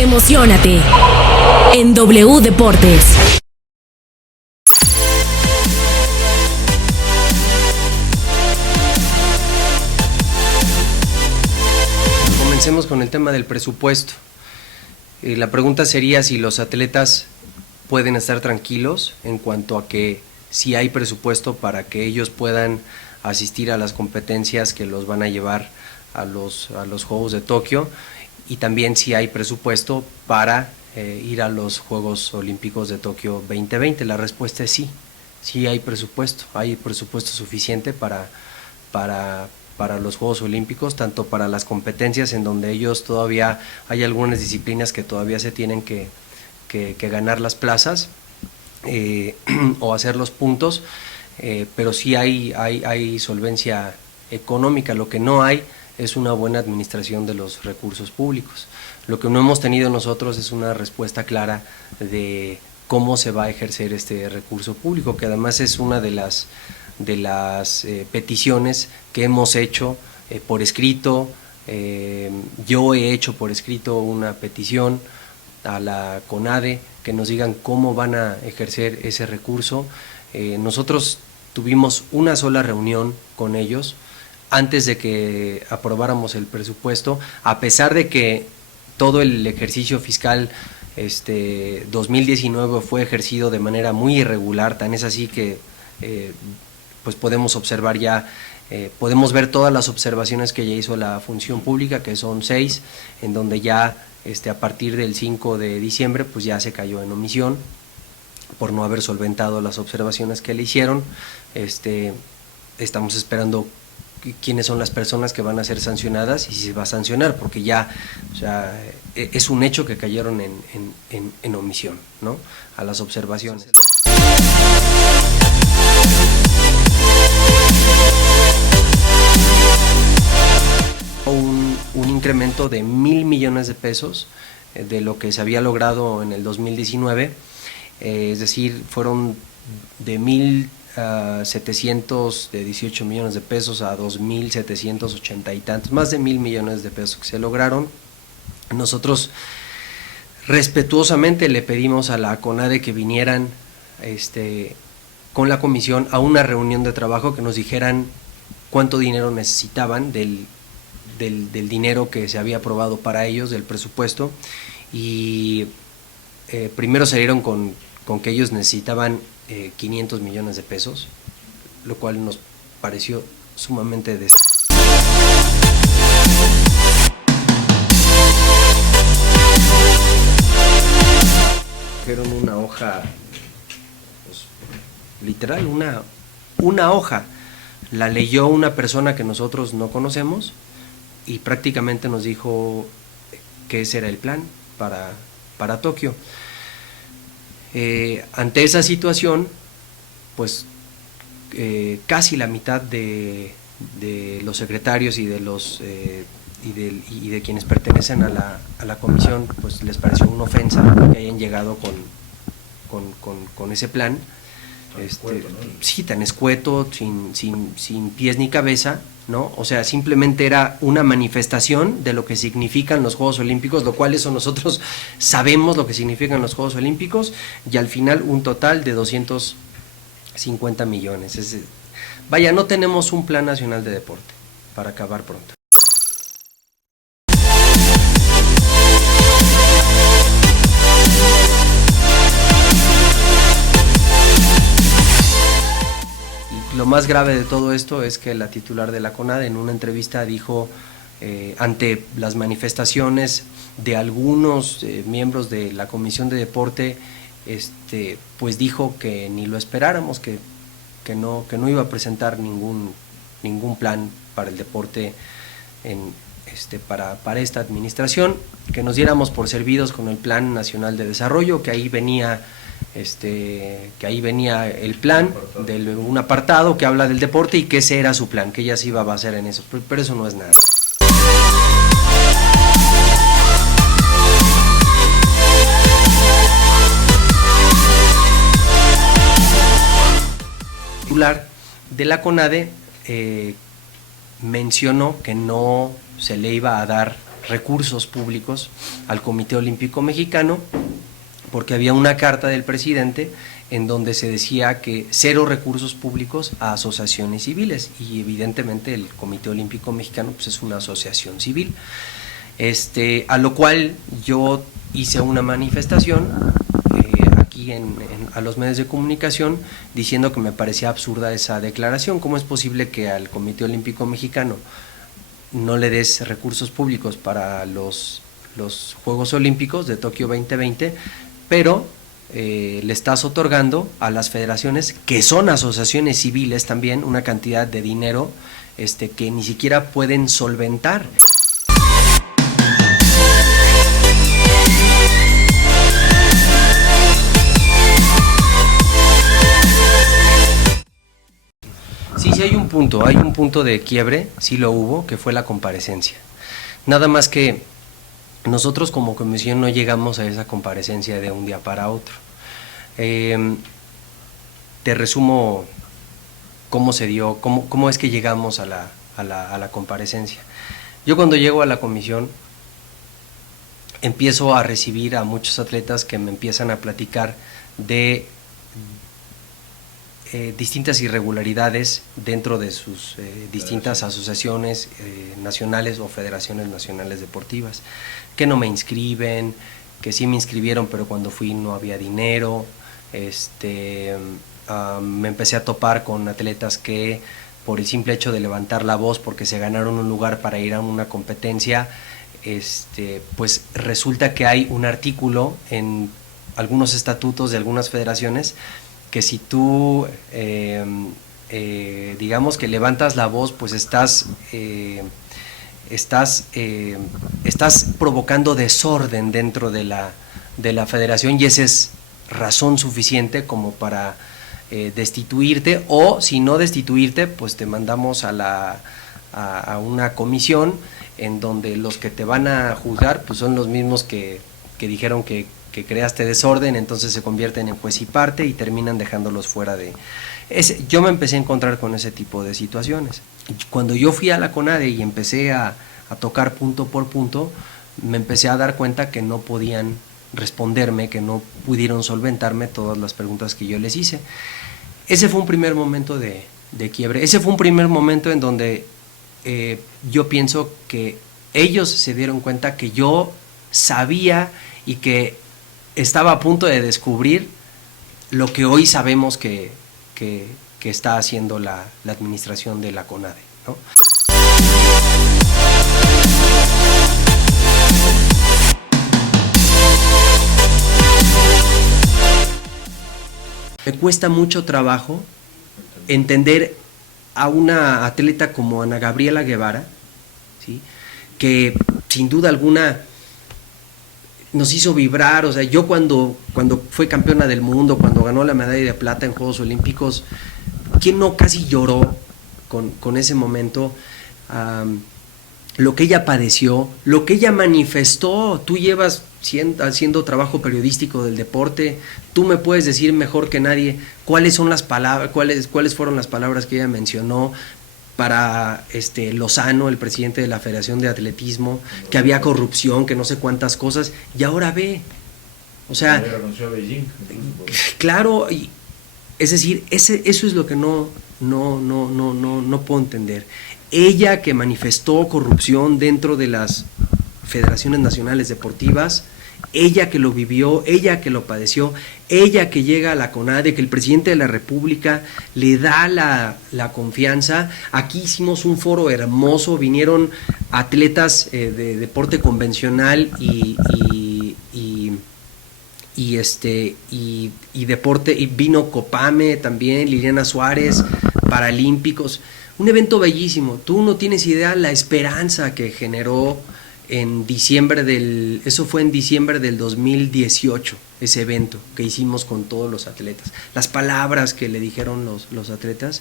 Emociónate en W Deportes. Comencemos con el tema del presupuesto. La pregunta sería si los atletas pueden estar tranquilos en cuanto a que si hay presupuesto para que ellos puedan asistir a las competencias que los van a llevar a los Juegos de Tokio, y también si hay presupuesto para ir a los Juegos Olímpicos de Tokio 2020. La respuesta es sí, sí hay presupuesto suficiente para los Juegos Olímpicos, tanto para las competencias en donde ellos todavía hay algunas disciplinas que todavía se tienen que ganar las plazas o hacer los puntos, pero sí hay solvencia económica. Lo que no hay es una buena administración de los recursos públicos. Lo que no hemos tenido nosotros es una respuesta clara de cómo se va a ejercer este recurso público, que además es una de las peticiones que hemos hecho por escrito. Yo he hecho por escrito una petición a la CONADE que nos digan cómo van a ejercer ese recurso. Nosotros tuvimos una sola reunión con ellos antes de que aprobáramos el presupuesto, a pesar de que todo el ejercicio fiscal 2019 fue ejercido de manera muy irregular. Tan es así que pues podemos observar ya, podemos ver todas las observaciones que ya hizo la función pública, que son 6, en donde ya a partir del 5 de diciembre pues ya se cayó en omisión por no haber solventado las observaciones que le hicieron. Estamos esperando quiénes son las personas que van a ser sancionadas y si se va a sancionar, porque ya, o sea, es un hecho que cayeron en omisión, ¿no?, a las observaciones. Un incremento de 1,000 millones de pesos de lo que se había logrado en el 2019, es decir, fueron de 1,718 millones de pesos a 2,780 y tantos, más de 1,000 millones de pesos que se lograron. Nosotros respetuosamente le pedimos a la CONADE que vinieran con la comisión a una reunión de trabajo, que nos dijeran cuánto dinero necesitaban del dinero que se había aprobado para ellos, del presupuesto, y primero salieron con que ellos necesitaban 500 millones de pesos, lo cual nos pareció sumamente Dijeron una hoja, pues, literal, una hoja, la leyó una persona que nosotros no conocemos y prácticamente nos dijo que ese era el plan para Tokio. Ante esa situación, pues casi la mitad de los secretarios y de los y de quienes pertenecen a la comisión, pues les pareció una ofensa que hayan llegado con ese plan, escueto, ¿no? Sí, tan escueto, sin pies ni cabeza, ¿no? O sea, simplemente era una manifestación de lo que significan los Juegos Olímpicos, lo cual eso nosotros sabemos lo que significan los Juegos Olímpicos, y al final un total de 250 millones. Vaya, no tenemos un plan nacional de deporte, para acabar pronto. Lo más grave de todo esto es que la titular de la CONADE en una entrevista dijo, ante las manifestaciones de algunos miembros de la Comisión de Deporte, pues dijo que ni lo esperáramos, que no iba a presentar ningún plan para el deporte para esta administración, que nos diéramos por servidos con el Plan Nacional de Desarrollo, que ahí venía el plan, un apartado que habla del deporte y que ese era su plan, que ella se iba a basar en eso, pero eso no es nada. El titular de la CONADE mencionó que no se le iba a dar recursos públicos al Comité Olímpico Mexicano, porque había una carta del presidente en donde se decía que 0 recursos públicos a asociaciones civiles, y evidentemente el Comité Olímpico Mexicano pues es una asociación civil. A lo cual yo hice una manifestación aquí a los medios de comunicación diciendo que me parecía absurda esa declaración. ¿Cómo es posible que al Comité Olímpico Mexicano no le des recursos públicos para los Juegos Olímpicos de Tokio 2020, pero le estás otorgando a las federaciones, que son asociaciones civiles también, una cantidad de dinero que ni siquiera pueden solventar? Sí, hay un punto de quiebre, sí lo hubo, que fue la comparecencia. Nada más que nosotros como comisión no llegamos a esa comparecencia de un día para otro. Te resumo cómo se dio, cómo es que llegamos a la comparecencia. Yo cuando llego a la comisión empiezo a recibir a muchos atletas que me empiezan a platicar de distintas irregularidades dentro de sus distintas asociaciones nacionales o federaciones nacionales deportivas, que no me inscriben, que sí me inscribieron pero cuando fui no había dinero. Me empecé a topar con atletas que por el simple hecho de levantar la voz porque se ganaron un lugar para ir a una competencia, pues resulta que hay un artículo en algunos estatutos de algunas federaciones que si tú digamos que levantas la voz, pues estás provocando desorden dentro de la federación, y esa es razón suficiente como para destituirte, o si no destituirte, pues te mandamos a una comisión en donde los que te van a juzgar pues son los mismos que dijeron que creaste desorden, entonces se convierten en juez y parte y terminan dejándolos fuera de... Yo me empecé a encontrar con ese tipo de situaciones. Cuando yo fui a la CONADE y empecé a tocar punto por punto, me empecé a dar cuenta que no podían responderme, que no pudieron solventarme todas las preguntas que yo les hice. Ese fue un primer momento de quiebre, ese fue un primer momento en donde yo pienso que ellos se dieron cuenta que yo sabía y que estaba a punto de descubrir lo que hoy sabemos que está haciendo la administración de la CONADE, ¿no? Me cuesta mucho trabajo entender a una atleta como Ana Gabriela Guevara, ¿sí?, que sin duda alguna nos hizo vibrar. O sea, yo cuando fue campeona del mundo, cuando ganó la medalla de plata en Juegos Olímpicos, ¿quién no casi lloró con ese momento? Lo que ella padeció, lo que ella manifestó. Tú llevas haciendo trabajo periodístico del deporte, tú me puedes decir mejor que nadie cuáles son las palabras, cuáles fueron las palabras que ella mencionó para Lozano, el presidente de la Federación de Atletismo, que había corrupción, que no sé cuántas cosas, y ahora ve, o sea, claro, es decir, eso es lo que no puedo entender. Ella que manifestó corrupción dentro de las federaciones nacionales deportivas, ella que lo vivió, ella que lo padeció, ella que llega a la CONADE, que el presidente de la República le da la confianza. Aquí hicimos un foro hermoso, vinieron atletas de deporte convencional y deporte, y vino Copame también, Liliana Suárez, paralímpicos, un evento bellísimo. Tú no tienes idea la esperanza que generó en diciembre eso fue en diciembre del 2018, ese evento que hicimos con todos los atletas. Las palabras que le dijeron los atletas,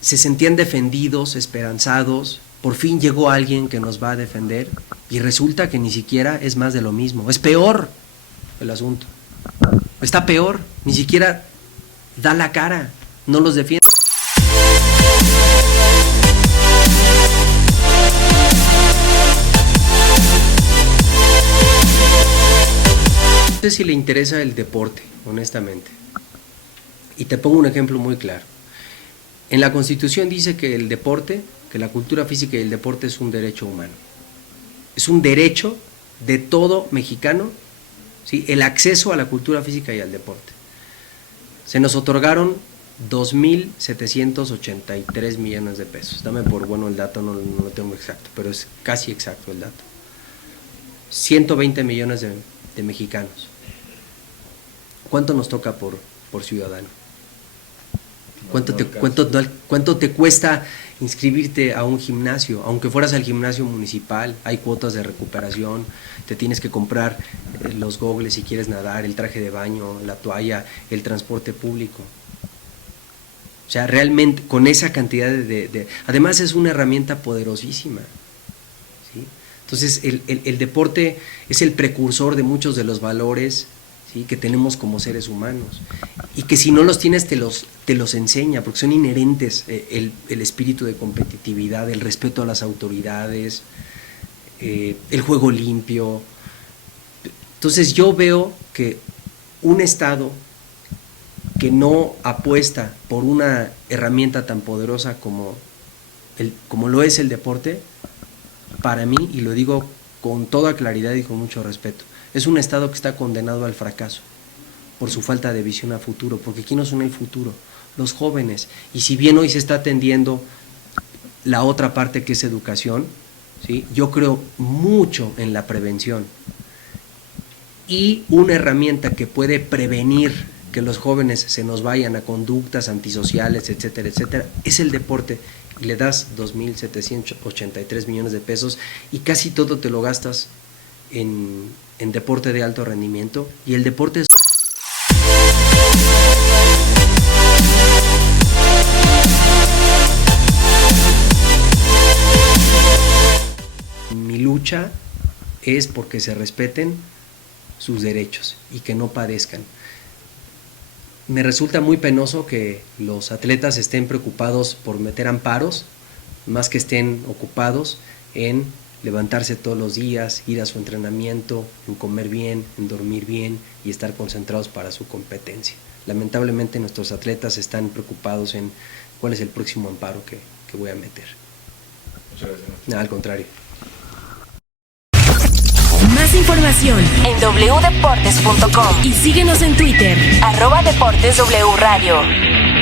se sentían defendidos, esperanzados. Por fin llegó alguien que nos va a defender, y resulta que ni siquiera es más de lo mismo. Es peor el asunto. Está peor, ni siquiera da la cara, no los defiende. sé si le interesa el deporte, honestamente. Y te pongo un ejemplo muy claro. En la Constitución dice que el deporte, que la cultura física y el deporte es un derecho humano. Es un derecho de todo mexicano, ¿sí? El acceso a la cultura física y al deporte. Se nos otorgaron 2.783 millones de pesos. Dame por bueno el dato, no lo tengo exacto, pero es casi exacto el dato. 120 millones de mexicanos. ¿Cuánto nos toca por ciudadano? ¿Cuánto te cuesta inscribirte a un gimnasio? Aunque fueras al gimnasio municipal, hay cuotas de recuperación, te tienes que comprar los gogles si quieres nadar, el traje de baño, la toalla, el transporte público. O sea, realmente con esa cantidad además es una herramienta poderosísima, ¿sí? Entonces el deporte es el precursor de muchos de los valores, ¿sí?, que tenemos como seres humanos, y que si no los tienes te los enseña, porque son inherentes, el espíritu de competitividad, el respeto a las autoridades, el juego limpio. Entonces yo veo que un Estado que no apuesta por una herramienta tan poderosa como lo es el deporte, para mí, y lo digo con toda claridad y con mucho respeto, es un Estado que está condenado al fracaso por su falta de visión a futuro, porque aquí no son el futuro, los jóvenes. Y si bien hoy se está atendiendo la otra parte que es educación, ¿sí?, yo creo mucho en la prevención. Y una herramienta que puede prevenir que los jóvenes se nos vayan a conductas antisociales, etcétera, etcétera, es el deporte. Y le das 2.783 millones de pesos y casi todo te lo gastas en deporte de alto rendimiento. Y el deporte es... Mi lucha es porque se respeten sus derechos y que no padezcan. Me resulta muy penoso que los atletas estén preocupados por meter amparos, más que estén ocupados en levantarse todos los días, ir a su entrenamiento, en comer bien, en dormir bien y estar concentrados para su competencia. Lamentablemente nuestros atletas están preocupados en cuál es el próximo amparo que voy a meter. Muchas gracias. Nada, al contrario. Más información en wdeportes.com y síguenos en Twitter @deporteswradio.